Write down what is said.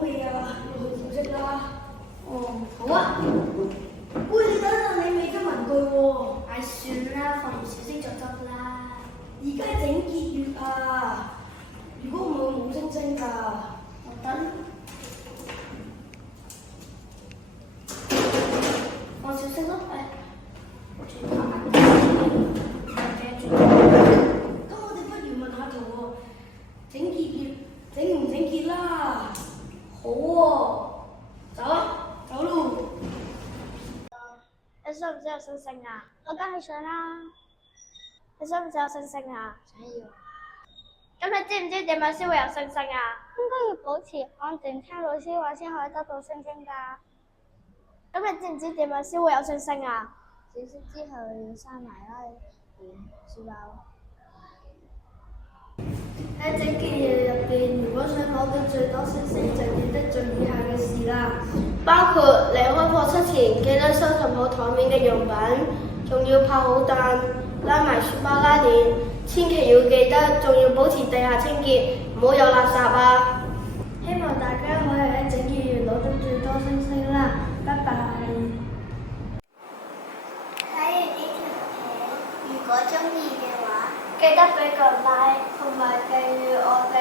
未啊？要去小息啦。哦，好啊。喂，你等陣你未跟文具喎。唉，算啦，放完小息就執啦。而家整結月啊！如果唔係冇星星㗎。我等。放小息咯，轉頭問咁我哋不如問下圖喎，整結月整唔整結啦？好喎，走啊！走咯！你想唔想有星星啊？我梗係想啦。你想唔想有星星啊？想要。咁你知唔知點樣先會有星星啊？應該要保持安靜，聽老師話先可以得到星星㗎。咁你知唔知點樣先會有星星啊？小息之後要閂埋啦，書包。喺整件嘢入邊，如果想攞到最多星星，就記得做以下嘅事啦，包括離開課室前記得收拾好台面嘅用品，仲要拍好凳，拉埋書包拉鏈，千祈要記得，仲要保持地下清潔，唔好有垃圾啊！希望大家可以喺整件嘢攞到最多星星啦，拜拜。睇完呢條片，如果鍾意嘅話，記得俾個 like 同埋訂閱我哋。